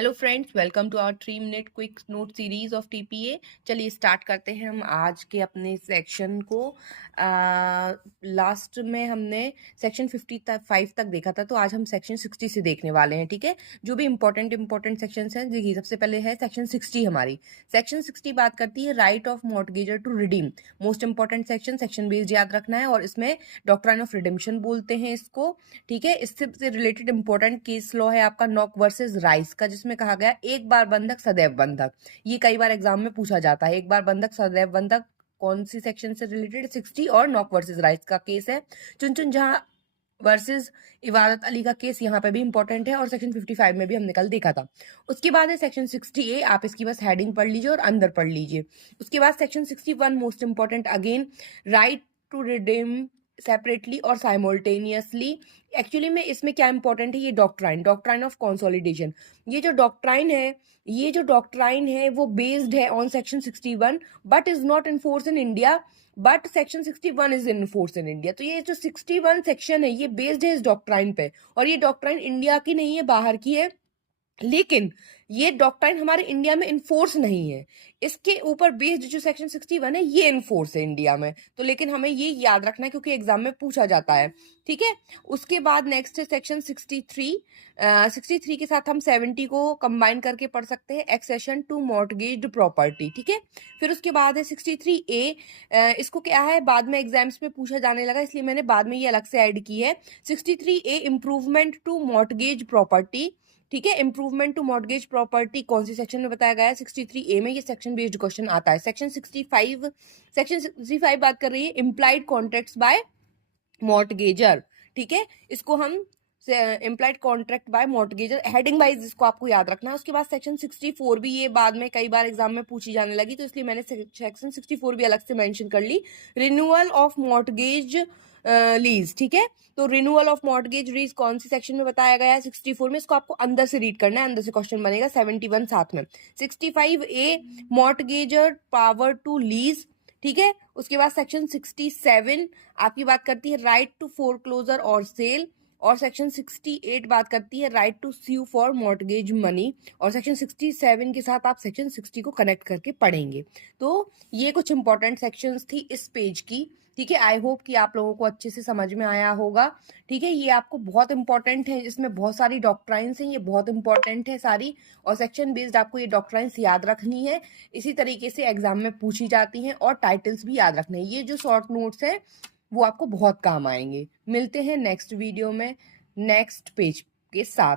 Hello friends, welcome to our 3 minute quick note series of TPA. चलिए start करते हैं हम आज के अपने सेक्शन को। लास्ट में हमने सेक्शन 55 तक देखा था, तो आज हम सेक्शन 60 से देखने वाले हैं। ठीक है, जो भी इंपॉर्टेंट सेक्शंस हैं। देखिए, सबसे पहले है सेक्शन 60। हमारी सेक्शन 60 बात करती है right of mortgagor to redeem. Most important section based याद रखना है, और इसमें डॉक्ट्राइन ऑफ रिडेम्पशन बोलते हैं इसको। ठीक है, इससे रिलेटेड इंपॉर्टेंट केस लॉ है आपका नॉक वर्सेस राइस का, जिसमें कहा गया एक बार बंधक सदैव बंधक। ये कई बार एग्जाम में पूछा जाता है। एक बार बंधक सदैव बंधक कौन सी सेक्शन से रिलेटेड? 60 और नॉक वर्सेस राइस का केस है। चुन जहां वर्सेस इबादत अली का केस यहाँ पे भी इंपॉर्टेंट है, और सेक्शन 55 में भी हमने कल देखा था। उसके बाद है सेक्शन 60A। आप इसकी बस हेडिंग पढ़ लीजिए और अंदर पढ़ लीजिए। उसके बाद section 61 most important again, right to redeem separately और साइमल्टेनियसली। एक्चुअली में इसमें क्या इंपॉर्टेंट है? ये डॉक्ट्राइन ऑफ कंसोलिडेशन। ये जो डॉक्ट्राइन है वो बेस्ड है on section 61, but is not in force in India, but section 61 is in force in India. तो ये जो 61 सेक्शन है ये बेस्ड है इस डॉक्ट्राइन पे, और ये डॉक्ट्राइन इंडिया की नहीं है, बाहर की है। लेकिन ये डॉक्ट्राइन हमारे इंडिया में इन्फोर्स नहीं है। इसके ऊपर बेस्ड जो सेक्शन 61 है ये इन्फोर्स है इंडिया में। तो लेकिन हमें ये याद रखना है क्योंकि एग्जाम में पूछा जाता है। ठीक है, उसके बाद नेक्स्ट है सेक्शन 63। 63 के साथ हम 70 को कंबाइन करके पढ़ सकते हैं, एक्सेशन टू मॉर्टगेज्ड प्रॉपर्टी। ठीक है, फिर उसके बाद है 63A। इसको क्या है, बाद में एग्जाम्स में पूछा जाने लगा, इसलिए मैंने बाद में ये अलग से ऐड की है। 63A improvement to mortgage property. ठीक है, इंप्रूवमेंट टू मॉर्टगेज प्रॉपर्टी कौन सी सेक्शन में बताया गया है? 63A में। ये सेक्शन बेस्ड क्वेश्चन आता है। सेक्शन 65 बात कर रही है इम्प्लाइड कॉन्ट्रैक्ट्स बाय मॉर्टगेजर। ठीक है, इसको हम implied contract by mortgagor heading wise इसको आपको याद रखना है। उसके बाद सेक्शन 64 भी ये बाद में कई बार एग्जाम में पूछी जाने लगी, तो इसलिए मैंने सेक्शन 64 भी अलग से मेंशन कर ली। Renewal of mortgage lease. ठीक है, तो रिन्यूअल ऑफ मॉर्टगेज लीज कौन सी सेक्शन में बताया गया है? 64 में। इसको आपको अंदर से रीड करना है, अंदर से क्वेश्चन बनेगा। 71 साथ में। 65A मॉर्टगेजर power to lease. ठीक है, उसके बाद सेक्शन 67 आपकी बात करती है राइट टू फोरक्लोजर और सेल, और सेक्शन 68 बात करती है right to sue for mortgage money, और सेक्शन 67 के साथ आप सेक्शन 60 को कनेक्ट करके पढ़ेंगे। तो ये कुछ इंपॉर्टेंट सेक्शंस थी इस पेज की। ठीक है, आई होप कि आप लोगों को अच्छे से समझ में आया होगा। ठीक है, ये आपको बहुत इंपॉर्टेंट है, इसमें बहुत सारी डॉक्ट्राइन्स हैं, ये बहुत इंपॉर्टेंट है सारी, और सेक्शन बेस्ड आपको ये डॉक्ट्राइन्स याद रखनी है। इसी तरीके से एग्जाम में पूछी जाती हैं, और टाइटल्स भी याद रखने हैं। ये जो शॉर्ट नोट्स हैं वो आपको बहुत काम आएंगे। मिलते हैं नेक्स्ट वीडियो में नेक्स्ट पेज के साथ।